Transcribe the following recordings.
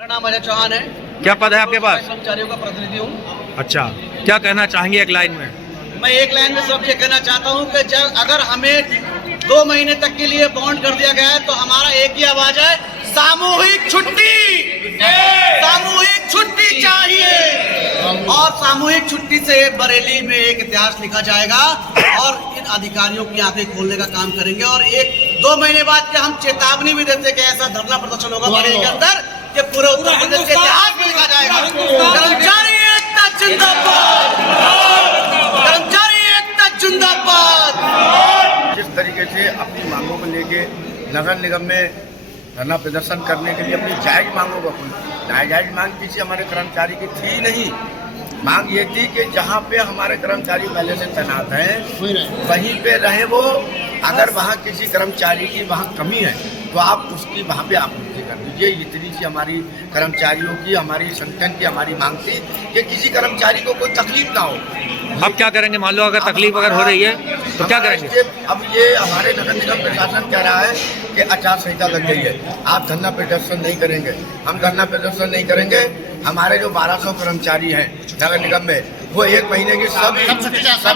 मेरा नाम अजय चौहान है। क्या पद है आपके पास? कर्मचारियों का प्रतिनिधि हूँ। अच्छा, क्या कहना चाहेंगे एक लाइन में? मैं एक लाइन में सब ये कहना चाहता हूँ कि जब अगर हमें 2 महीने तक के लिए बॉन्ड कर दिया गया है तो हमारा एक ही आवाज है, सामूहिक छुट्टी, सामूहिक छुट्टी चाहिए। और सामूहिक छुट्टी से बरेली में एक इतिहास लिखा जाएगा और इन अधिकारियों की आंखें खोलने का काम करेंगे। और 1-2 महीने बाद क्या हम चेतावनी भी देते कि ऐसा धरना प्रदर्शन होगा बरेली के अंदर कि पूरे उत्तर प्रदेश के इतिहास में लिखा जाएगा। कर्मचारी एकता जिंदाबाद, कर्मचारी एकता जिंदाबाद। जिस तरीके से अपनी मांगों को लेके नगर निगम में धरना प्रदर्शन करने के लिए अपनी जायज मांगों को, नाजायज मांग किसी हमारे कर्मचारी की थी नहीं। मांग ये थी कि जहाँ पे हमारे कर्मचारी पहले से तैनात हैं वहीं पे रहे वो। अगर वहाँ किसी कर्मचारी की वहाँ कमी है तो आप उसकी वहाँ पे आपूर्ति कर दीजिए। इतनी सी हमारी कर्मचारियों की, हमारी संगठन की हमारी मांग थी कि किसी कर्मचारी को कोई तकलीफ ना हो। अब क्या करेंगे? मान लो अगर तकलीफ अगर हो रही है तो क्या करेंगे? अब ये हमारे नगर निगम प्रशासन कह रहा है कि आचार संहिता लग गई है, आप धरना प्रदर्शन नहीं करेंगे। हम धरना प्रदर्शन नहीं करेंगे। हमारे जो 1200 कर्मचारी हैं नगर निगम में, वो 1 महीने की सब लोग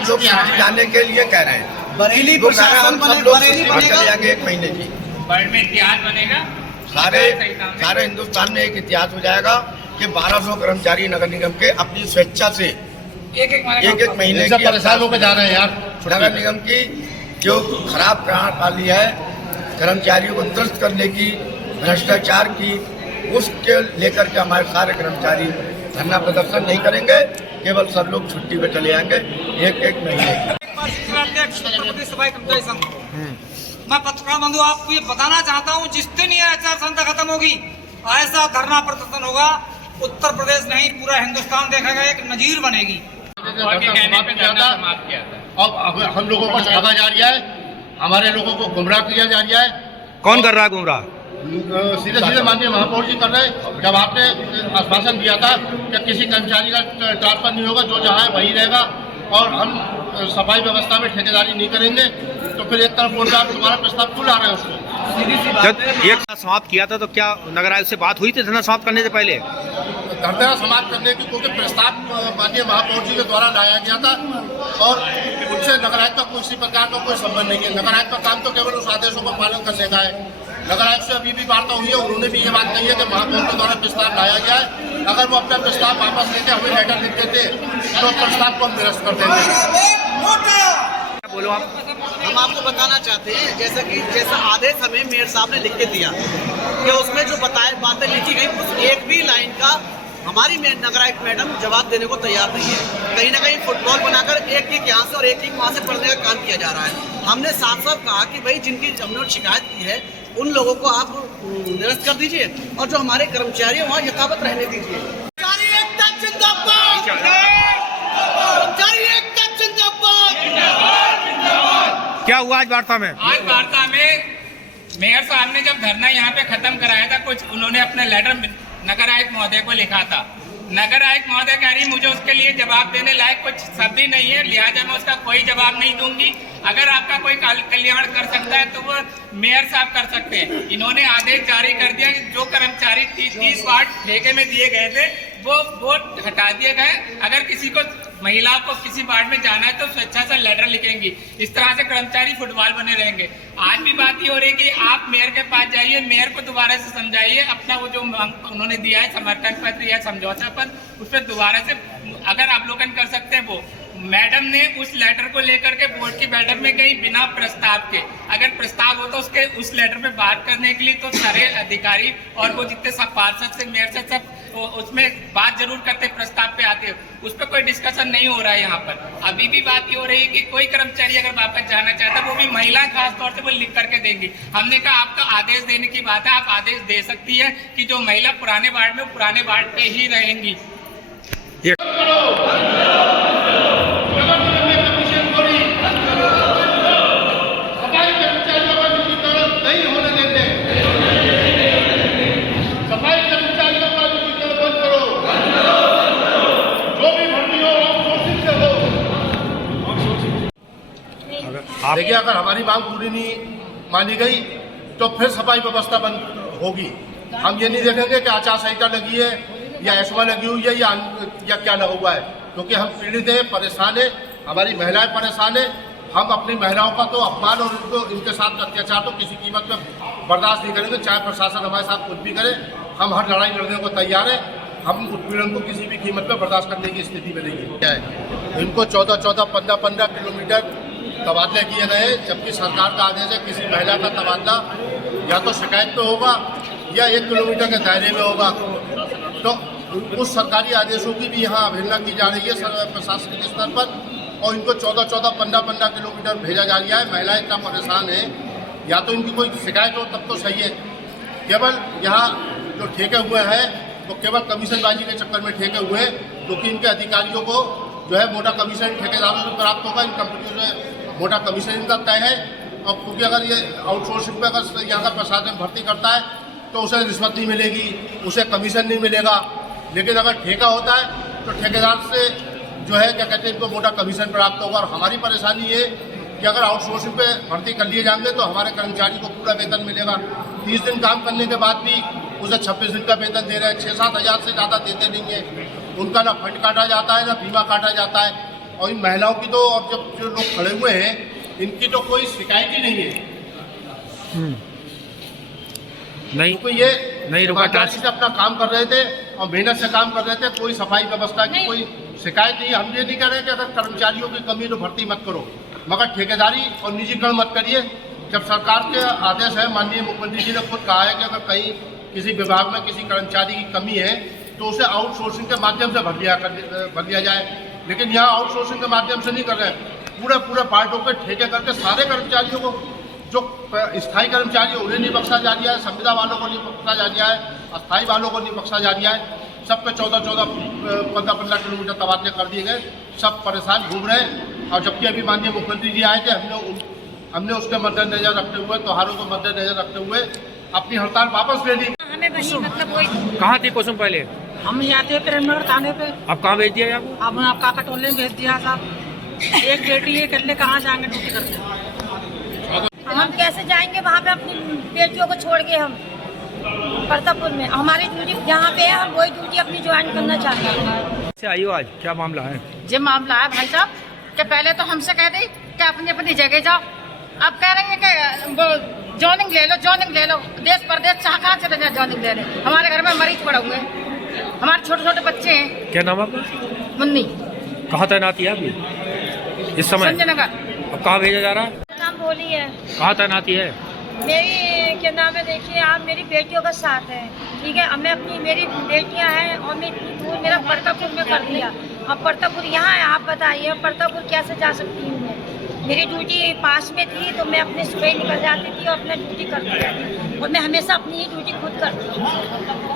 छुट्टी जाने के लिए कह रहे हैं। बरेली हम सब लोग छुट्टी पर चले जाएंगे 1 महीने की। वर्ल्ड में इतिहास बनेगा। सारे हिंदुस्तान में एक इतिहास हो जाएगा कि 1200 कर्मचारी नगर निगम के अपनी स्वेच्छा से एक महीने की परेशान होकर जा रहे हैं यार। नगर निगम की जो खराब प्रणाली है कर्मचारियों को त्रस्त करने की, भ्रष्टाचार की, उसके लेकर के हमारे सारे कर्मचारी धरना प्रदर्शन नहीं करेंगे। केवल सब लोग छुट्टी पे चले जाएंगे 1-1 महीने की। मैं पत्रकार बंधु आपको ये बताना चाहता हूँ, जिस दिन ये आचार संहिता खत्म होगी ऐसा धरना प्रदर्शन होगा, उत्तर प्रदेश नहीं पूरा हिंदुस्तान देखेगा, एक नजीर बनेगी। अब हम लोगों को ठगा जा रहा है, हमारे लोगों को गुमराह किया जा रहा है। कौन कर रहा है गुमराह? सीधे सीधे माननीय महापौर जी कर रहे हैं। जब आपने आश्वासन दिया था कि किसी कर्मचारी का ट्रांसफर नहीं होगा, जो जहाँ है वही रहेगा और हम सफाई व्यवस्था में ठेकेदारी नहीं करेंगे, तो फिर एक तरफ बोल रहा है तुम्हारा प्रस्ताव क्यों ला रहे हैं उसको? जब एक समाप्त किया था तो क्या नगर आयुक्त से बात हुई थी धरना समाप्त करने से पहले? धरना समाप्त करने की क्योंकि प्रस्ताव माननीय महापौर जी के द्वारा लाया गया था और उनसे नगर आयुक्त का किसी प्रकार का कोई संबंध नहीं है। नगर आयुक्त का काम तो केवल उस आदेशों का पालन करने का है। नगर आयुक्त से अभी भी वार्ता हुई है, उन्होंने भी ये बात कही है कि महापौर के द्वारा प्रस्ताव लाया गया है। अगर वो अपना प्रस्ताव वापस लेके हमें लेटर लिख देते तो प्रस्ताव को हम निरस्त कर देंगे। बोलो आप। हम आपको बताना चाहते हैं जैसा आदेश हमें मेयर साहब ने लिख के दिया कि उसमें जो बातें लिखी गई उस एक भी लाइन का हमारी नगर आयुक्त मैडम जवाब देने को तैयार नहीं है। कहीं ना कहीं फुटबॉल बनाकर एक यहाँ से और एक वहाँ से पढ़ने का काम किया जा रहा है। हमने साफ साफ कहा कि भाई जिनकी हमने शिकायत की है उन लोगों को आप निरस्त कर दीजिए और जो हमारे कर्मचारी वहाँ यथावत रहने दीजिए। क्या हुआ आज वार्ता में? आज वार्ता में मेयर साहब ने जब धरना यहाँ पे खत्म कराया था, कुछ उन्होंने अपने लेटर नगर आयुक्त महोदय को लिखा था। नगर आयुक्त महोदय कह रही मुझे उसके लिए जवाब देने लायक कुछ शब्द ही नहीं है, लिहाजा मैं उसका कोई जवाब नहीं दूंगी। अगर आपका कोई कल्याण कर सकता है तो वो मेयर साहब कर सकते हैं। इन्होंने आदेश जारी कर दिया कि जो कर्मचारी 30 वार्ड ठेके में दिए गए थे वो हटा दिए गए। अगर किसी को महिलाओं को किसी वार्ड में जाना है तो स्वेच्छा से लेटर लिखेंगी। इस तरह से कर्मचारी फुटबॉल बने रहेंगे। आज भी बात ये हो रही है कि आप मेयर के पास जाइए, मेयर को दोबारा से समझाइए अपना वो जो उन्होंने दिया है समर्थन पत्र या समझौता पत्र, उस पर दोबारा से अगर अवलोकन कर सकते हैं। वो मैडम ने उस लेटर को लेकर के बोर्ड की बैठक में गई बिना प्रस्ताव के। अगर प्रस्ताव हो तो उस लेटर पे बात करने के लिए तो सारे अधिकारी और वो जितने सब पार्षद से मेयर से सब उसमें बात जरूर करते, प्रस्ताव पे आते, उस पर कोई डिस्कशन नहीं हो रहा है यहाँ पर। अभी भी बात ये हो रही है कि कोई कर्मचारी अगर वापस जाना चाहता है, वो भी महिलाएं खास तौर से वो लिख करके देंगी। हमने कहा आपका आदेश देने की बात है, आप आदेश दे सकती है कि जो महिला पुराने वार्ड में पुराने वार्ड पे ही रहेंगी। देखिए, अगर हमारी मांग पूरी नहीं मानी गई तो फिर सफाई व्यवस्था बंद होगी। हम ये नहीं देखेंगे कि आचार संहिता लगी है या एस्मा लगी हुई है या क्या लगा हुआ है, क्योंकि हम पीड़ित हैं, परेशान है, हमारी महिलाएं परेशान है। हम अपनी महिलाओं का तो अपमान और इनके साथ अत्याचार तो किसी कीमत में बर्दाश्त नहीं करेंगे, चाहे प्रशासन हमारे साथ कुछ भी करे। हम हर लड़ाई लड़ने को तैयार है। हम उत्पीड़न को किसी भी कीमत पर बर्दाश्त करने की स्थिति में नहीं है। क्या है, इनको 14-14, 15-15 किलोमीटर तबादले किए गए, जबकि सरकार का आदेश है किसी महिला का तबादला या तो शिकायत पे होगा या 1 किलोमीटर के दायरे में होगा। तो उस सरकारी आदेशों की भी यहाँ अवहेलना की जा रही है प्रशासनिक स्तर पर, और इनको 14-14, 15-15 किलोमीटर भेजा जा रहा है। महिलाएं इतना परेशान है, या तो इनकी कोई शिकायत हो तब तो सही है। केवल यहाँ जो ठेके हुए हैं वो केवल कमीशनबाजी के चक्कर में ठेके हुए हैं, क्योंकि इनके अधिकारियों को जो है मोटा कमीशन ठेकेदारों से प्राप्त होगा। इन कंपनियों से मोटा कमीशन इनका तय है, और क्योंकि अगर ये आउटसोर्सिंग पे अगर यहाँ का प्रशासन भर्ती करता है तो उसे रिश्वत नहीं मिलेगी, उसे कमीशन नहीं मिलेगा। लेकिन अगर ठेका होता है तो ठेकेदार से जो है क्या कहते हैं इनको मोटा कमीशन प्राप्त होगा। और हमारी परेशानी ये कि अगर आउटसोर्सिंग पे भर्ती कर लिए जाएंगे तो हमारे कर्मचारी को पूरा वेतन मिलेगा। 30 दिन काम करने के बाद भी उसे 26 दिन का वेतन दे रहे हैं। 6-7 हज़ार से ज़्यादा देते नहीं है। उनका ना फंड काटा जाता है ना बीमा काटा जाता है। और इन महिलाओं की तो, और जब जो लोग खड़े हुए हैं इनकी तो कोई शिकायत ही नहीं है। नहीं तो ये नहीं रुका, ईमानदारी से अपना काम कर रहे थे और मेहनत से काम कर रहे थे। कोई सफाई व्यवस्था की कोई शिकायत नहीं। हम ये नहीं कह रहे कि अगर कर्मचारियों की कमी तो भर्ती मत करो, मगर ठेकेदारी और निजीकरण मत करिए। जब सरकार के आदेश है, माननीय मुख्यमंत्री जी ने खुद कहा है कि अगर कहीं किसी विभाग में किसी कर्मचारी की कमी है तो उसे आउटसोर्सिंग के माध्यम से भर दिया जाए। लेकिन यहाँ आउटसोर्सिंग के माध्यम से नहीं कर रहे हैं। पूरे पार्टों पे ठेके करके सारे कर्मचारियों को, जो स्थायी कर्मचारी है उन्हें नहीं बख्शा जा रहा है, संविदा वालों को नहीं बख्शा जा रहा है, अस्थायी वालों को नहीं बख्शा जा रहा है। सब पे 14-14, 15-15 किलोमीटर तबादले कर दिए गए। सब परेशान घूम रहे हैं। और जबकि अभी माननीय मुख्यमंत्री जी आए थे, हमने उसके मद्देनजर रखते हुए, त्योहारों को मद्देनजर रखते हुए अपनी हड़ताल वापस ले ली। हमें वही मतलब कोई, कहाँ थी कुसुम पहले? हम यहाँ थे प्रेमनगर थाने पे। अब कहाँ भेज दिया आपको? अब आपका कटोले में भेज दिया साहब। एक बेटी है, कल्ले कहाँ जाएंगे ड्यूटी करते? हम कैसे जाएंगे वहाँ पे अपनी बेटियों को छोड़ के? हम प्रतापपुर में हमारी ड्यूटी यहाँ पे है, हम वही ड्यूटी अपनी ज्वाइन करना चाहते हैं। से आई हो आज, क्या मामला है? ये मामला है भाई साहब कि पहले तो हमसे कह दी कि अपनी अपनी जगह जाओ। अब कह रही है कि जॉइनिंग ले लो। देश परदेश कहाँ चले जाए जॉइनिंग लेने? हमारे घर में मरीज पड़े हुए हैं, हमारे छोटे छोटे बच्चे हैं। क्या नाम आपका? मुन्नी। कहाँ तैनाती है अभी इस समय? संजय नगर। अब कहाँ भेजा जा रहा है? नाम बोली है। कहाँ तैनाती है? मेरी क्या नाम है, देखिए आप, मेरी बेटियों का साथ है, ठीक है। अब मैं अपनी, मेरी बेटियां हैं और मैं इतनी दूर, मेरा प्रतापपुर में कर दिया। अब प्रतापपुर यहाँ है, आप बताइए प्रतापपुर कैसे जा सकती हूँ मैं? मेरी ड्यूटी पास में थी तो मैं अपने सुबह निकल जाती थी और अपना ड्यूटी करती रहती, और मैं हमेशा अपनी ही ड्यूटी खुद करती हूँ।